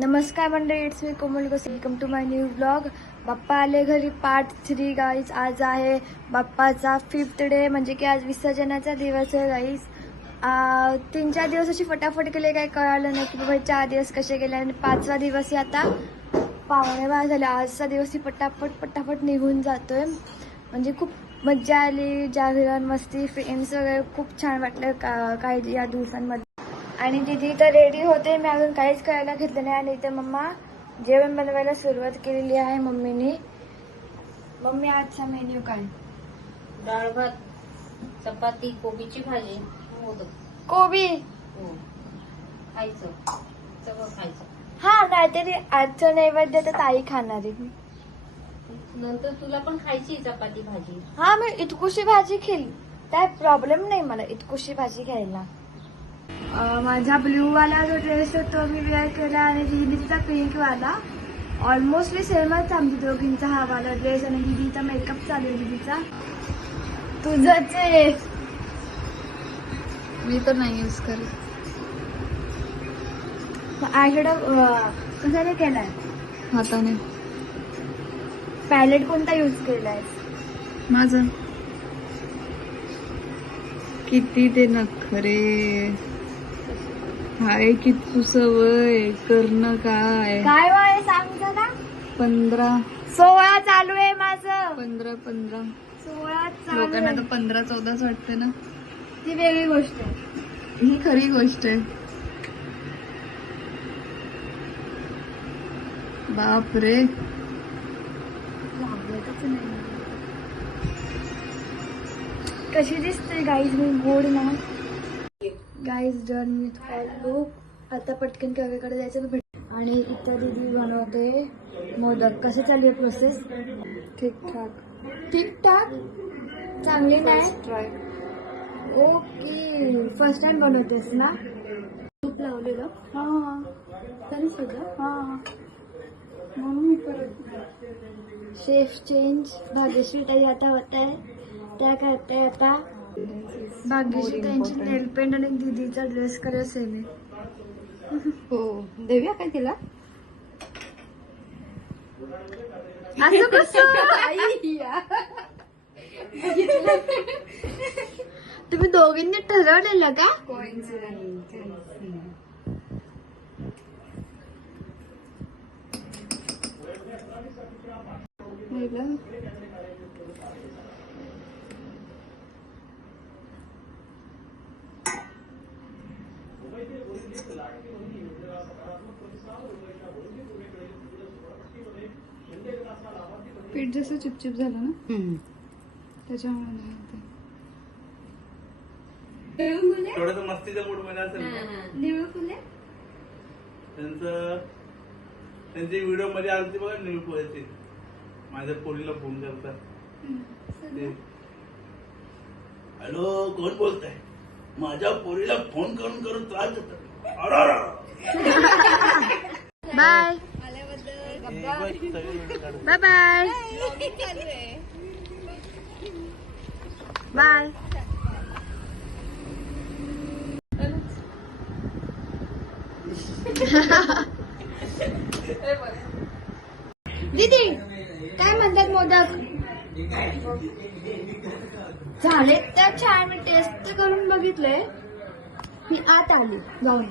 नमस्कार मंडळी, it's me Komal Gose. Welcome to my new blog. Bappa आले घरी पार्ट 3 गाईज. आज आहे बाप्पाचा 5th डे, म्हणजे की आज विसर्जनाचा दिवस आहे गाईज. 3-4 दिवस अशी फटाफट गेले, काही कळालं नाही की बाबा 4 दिवस कसे गेले. आणि 5वा दिवस आता 5:15 झाले. आजचा दिवस ही पटापट निघून जातोय. म्हणजे खूप मज्जा आली, जागरण, मस्ती, फ्रेंड्स वगैरे खूप छान वाटलं काही या दिवसांमध्ये. आणि दीदी तर रेडी होते, मी अजून काहीच करायला घेतलं नाही. आणि इथे मम्मा जेवण बनवायला सुरुवात केलेली आहे मम्मीने. मम्मी आजचा मेन्यू काय? डाळ भात, चपाती, कोबीची भाजी, मोदक. कोबी खायचं, सगळं खायचं. हा, नाहीतरी आजचं नैवेद्य तर ताई खाणार आहे. नंतर तुला पण खायची चपाती भाजी. हा, मी इतकुशी भाजी खाईल, काय प्रॉब्लेम नाही मला इतकुशी भाजी घ्यायला. माझा ब्ल्यू वाला जो ड्रेस आहे तो मी वेअर केला आणि दीदीचा पिंक वाला. ऑलमोस्टली सेमच आमची दोघींचा हा वाला ड्रेस. आणि दीदीचा मेकअप चालू आहे. दीदीचा तुझंच आहे, मी तर नाही यूज करत. आयशॅडो कशाने केलाय? हाताने. पॅलेट कोणता यूज केलाय? माझं किती ते नखरे. हाय किती सवय करणं काय. काय वय सांगतो ना? 15 16 चालू आहे माझं. 15 16 चालू लोकांना आहे. तर 15-14 वाटते ना. ती वेगळी गोष्ट आहे. ही खरी गोष्ट आहे. बापरे. लागतच नाही. कशी दिसते गाईज मी गोड ना. Guys done with all look. आता पटकन कवेकडे जायचं भेट. आणि इथं दीदी बनवते मोदक. कसं चालू आहे प्रोसेस? ठीकठाक चांगली नाही. ट्राय. ओके, फर्स्ट टाइम बनवतेस ना? तूप लावलेलं. हा, तरी सुद्धा हा. म्हणून मी परत शेफ चेंज. भाग्यश्री ताई आता होत आहे, त्या करते आता. भाग्यश्री त्यांची नेल पेंट आणि दीदीचा ड्रेस कलर सेम आहे. हो. देऊया काय तिला? असं कसं? तुम्ही दोघींनी ठरवलेलं का? पीठ जसं चिपचिप झालं ना त्याच्यामुळे नाही होते. थोडंसं मस्तीचा मूड मध्ये असेल निळू फुले. त्यांची व्हिडिओ मध्ये आलती बघा निळपोळ्याची. माझ्या पोरीला फोन करतात. हॅलो, कोण बोलताय? माझ्या पोरीला फोन करून करून त्रास देतात. Bye bye bye bye. दीदी काय म्हणतात मोदक? झाले तर छान. मी टेस्ट करून बघितलंय. मी आत आली जाऊन.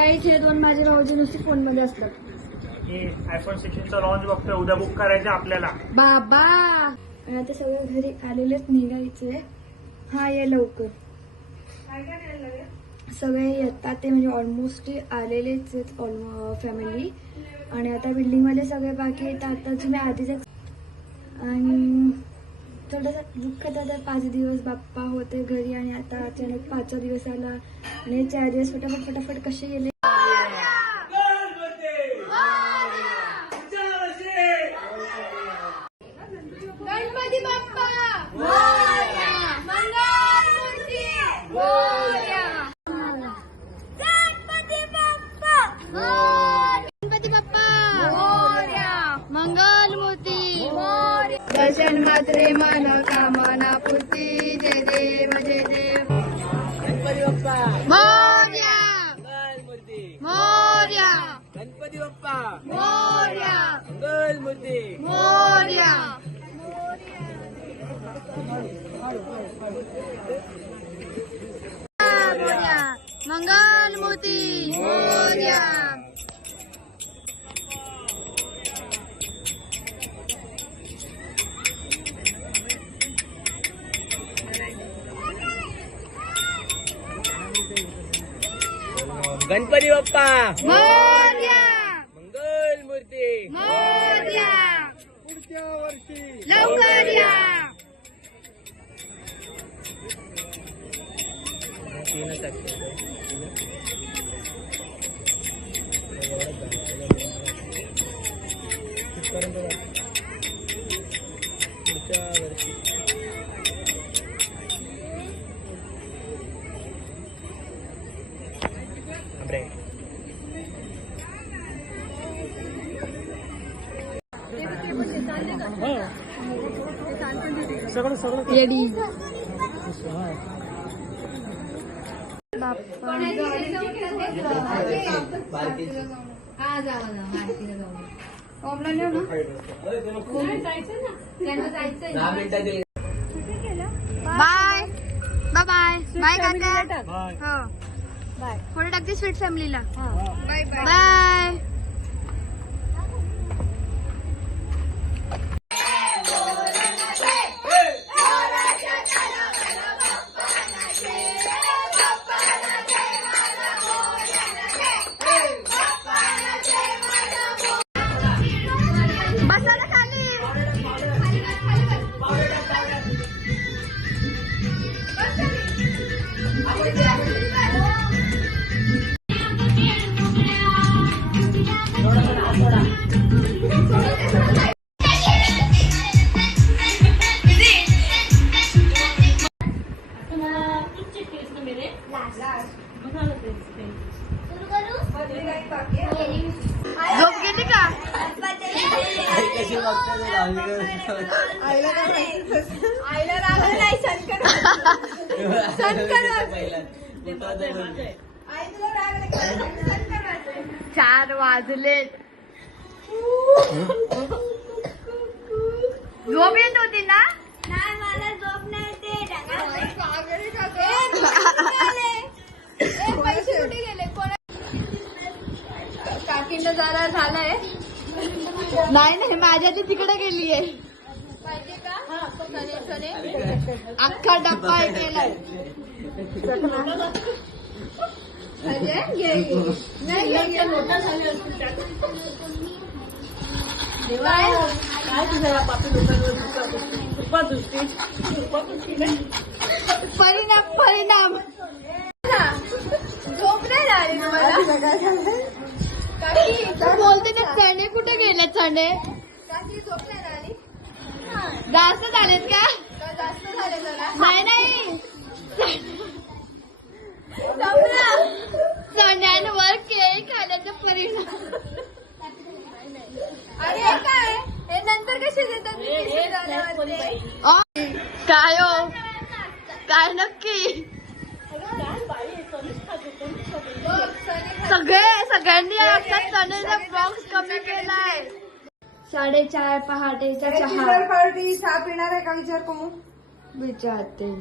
इथे 2 माझे भाऊजी नुसते फोन मध्ये असतात. आयफोन 16 लॉन्च बघतोय, उद्या बुक करायचं आपल्याला. बाबा. आणि आता सगळं घरी आलेलेच निघायचंय. हा, ये लवकर. सगळे येतात ते, म्हणजे ऑलमोस्ट आलेलेच आहेत फॅमिली. आणि आता बिल्डिंग वाले सगळे बाकी येतात. आता तुम्ही आधीच. आणि थोडंसं दुःख आता 5 दिवस बाप्पा होते घरी आणि आता अचानक 5वा दिवस आला. आणि 4 दिवस फटाफट कसे गेले. गणपती बाप्पा मोरया, मंगलमूर्ती मोरया. गणपती बाप्पा मोरया, गणपती बाप्पा मोरया, मंगलमूर्ती मोरया. दर्शन मात्रे मन कामना पूर्ती. जय देव जय देव. गणपती बाप्पा मोरया. बाप्पा मोरया मंगलमूर्ती मोरया मोरया मंगलमूर्ती मोरया गणपती बाप्पा मोरया मंगलमूर्ती मोरया पुढच्या वर्षी लवकर या पुढच्या वर्षी येडी ओमला नेऊ ना बाय बाय बाय बाय काका हो फोटो टाकते स्वीट फॅमिलीला बाय बाय बाय बसा ना खाली झोप गेली का कशी चार वाजले झोप येत होती ना नाही मला झोप नाही पैसे कुठे गेले काकींना जरा झालंय नाही नाही माझ्या ती तिकडे गेलीये पाहिजे का अख्खा डब्बा केलाय परिणाम परिणाम झोप नाही झाली तुम्हाला बोलते ना चणे कुठे गेले चणे झोप नाही झाली जास्त झालेत का जास्त झाले जरा नाही नाही चण्यांवर केळी खाण्याचा परिणाम अरे काय हे नंतर कसे देतात काय हो काय नक्की सगळ्यांनी आता चण्याचा बॉक्स कमी केलाय 4:30 पहाटेचा चहा पार्टी चहा पिणार आहे का विचार कमू विचारते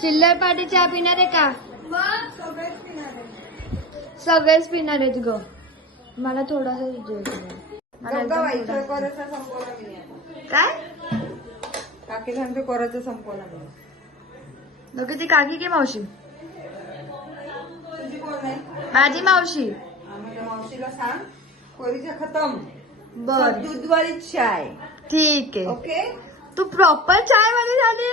चिल्लर पार्टी चहा पिणार आहे का सगळेच पिणार आहेत ग मला थोडासा काय काकी सांगते कोराचं संपवला नको ती काकी की मावशी तुझी कोण आहे माझी मावशी आम्हाला मावशीला सांग कोरीच्या खतम बर दूधवाली चाय ठीक आहे ओके तू प्रॉपर चाय मध्ये झाली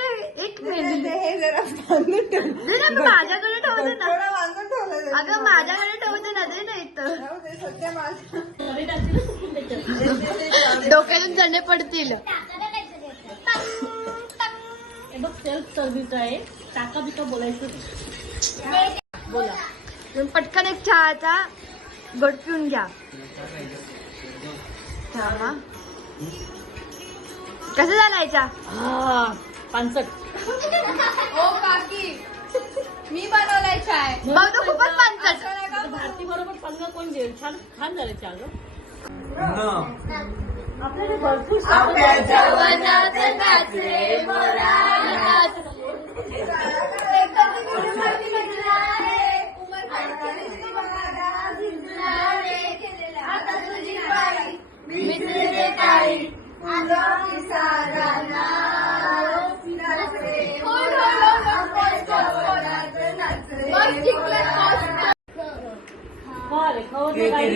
एक मिनिट हे जरा बांधून ठेव. दे ना, मी माझ्याकडे ठेवते ना थोडं बांधून ठेवलं अगं माझ्याकडे ठेवते ना दे ना इथं जाऊ दे, सध्या माझं डोक्यातून चणे पडतील बघ सेल्फ सर्व्हिस आहे टाका बिका बोलायचं बोला तुम्ही पटकन एक चहाचा घोट पिऊन घ्या थांबा. कसं झालायचा पानसट ओ काकी मी बनवलाय चाय मग तो खूपच पानसट भारती बरोबर अन्न कोण जेवण छान छान झालं चहा गं. No. आपल्याला भरपूर वनात नाचले मोरा नाच. मिसळले काळी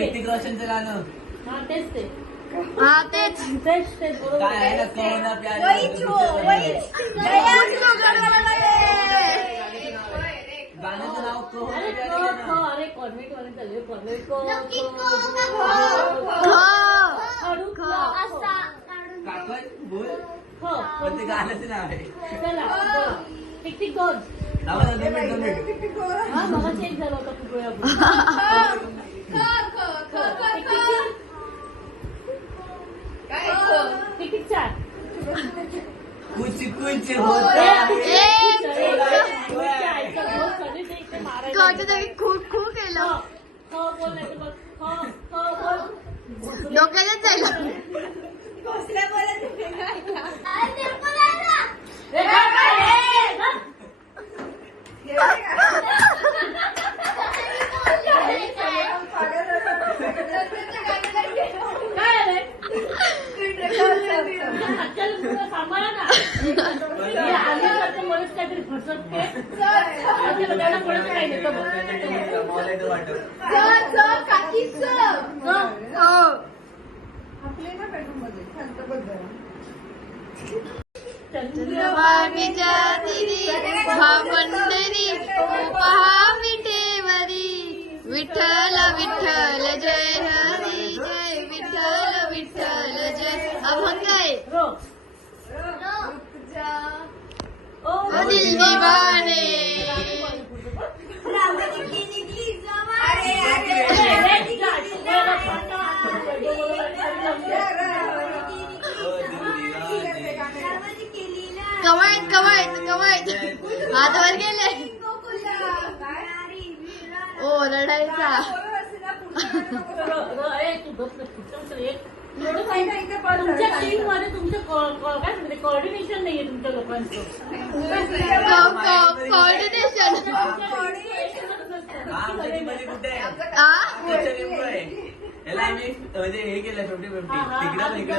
ऋतिक रोशनचं गाणं हा तेच ते हा तेच तेच बरोबर काय आहे ना कोणा प्यार गाण्याचं नाव कोण अरे अरे कॉन्व्हेंट मध्ये चालू कॉन्व्हेंट काकण बोल हो पण ते गाण्याचं नाव आहे चला बोला. टिक टिक दोन नाव ना 2 मिनिट हा मला चेक झालं होतं खूप वेळापूर्वी. टिक टिक चार कुछ कुछ होता तरी खूप खूप केलं डोक्यातच जायला. सांभाळा ना बरेच काहीतरी फसवते परत काही नाही चंद्रभागेच्या तिरी भावंडरी पहा विटेवरी विठ्ठल विठ्ठल जय हरी जय विठ्ठल विठ्ठल जय. अभंग आहे. ओ दिल दीवाने कवायत कवायत कवायत हातवर गेले. ओ रडायचा. तुमच्या टीम मध्ये तुमचं काय म्हणते कोऑर्डिनेशन नाहीये तुमच्या लोकांचं. कोऑर्डिनेशन कुठे आ याला आम्ही म्हणजे हे केलं 50-50 तिकडं इकडे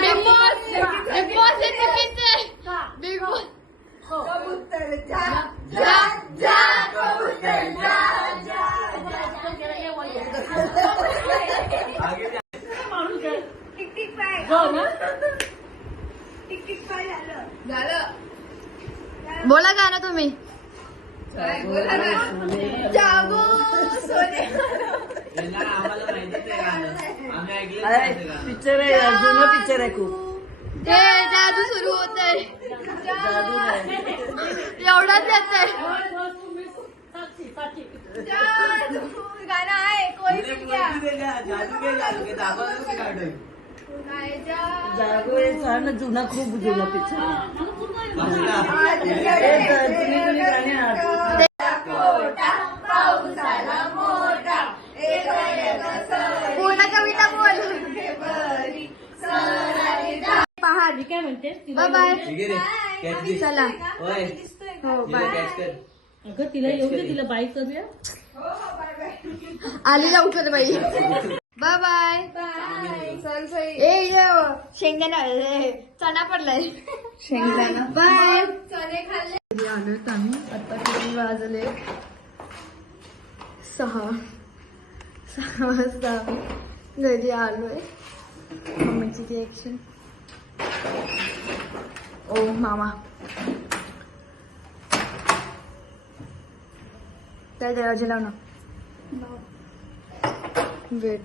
बिग बॉस बिग बॉस हे चुकीचे. बिग बॉस बोला गाणं तुम्ही. जागो सोने. आम्हाला माहितीच आहे गाणं आम्ही ऐकलं पिक्चर आहे जुनं पिक्चर आहे खूप. ते जादू सुरू होत आहे. एवढाच येत आहे गाणं आहे. जागो हे छान जुना खूप जुना पिक्चर गाणे पूर्ण कविता बोल. पहा मी काय म्हणते बाय बाय. चला होय हो बाय. कॅच कर अगं तिला येऊ दे तिला बाय करूया. आली लवकर बाई. Bye bye. ए शेंगदाणा चणा पडलाय. शेंगदाणा बाय. आलोय आम्ही आता किती वाजले 6 वाजता आम्ही घरी आलोय. मम्मीची रिएक्शन. ओ मामा त्या दरवाजा लाव ना. वेट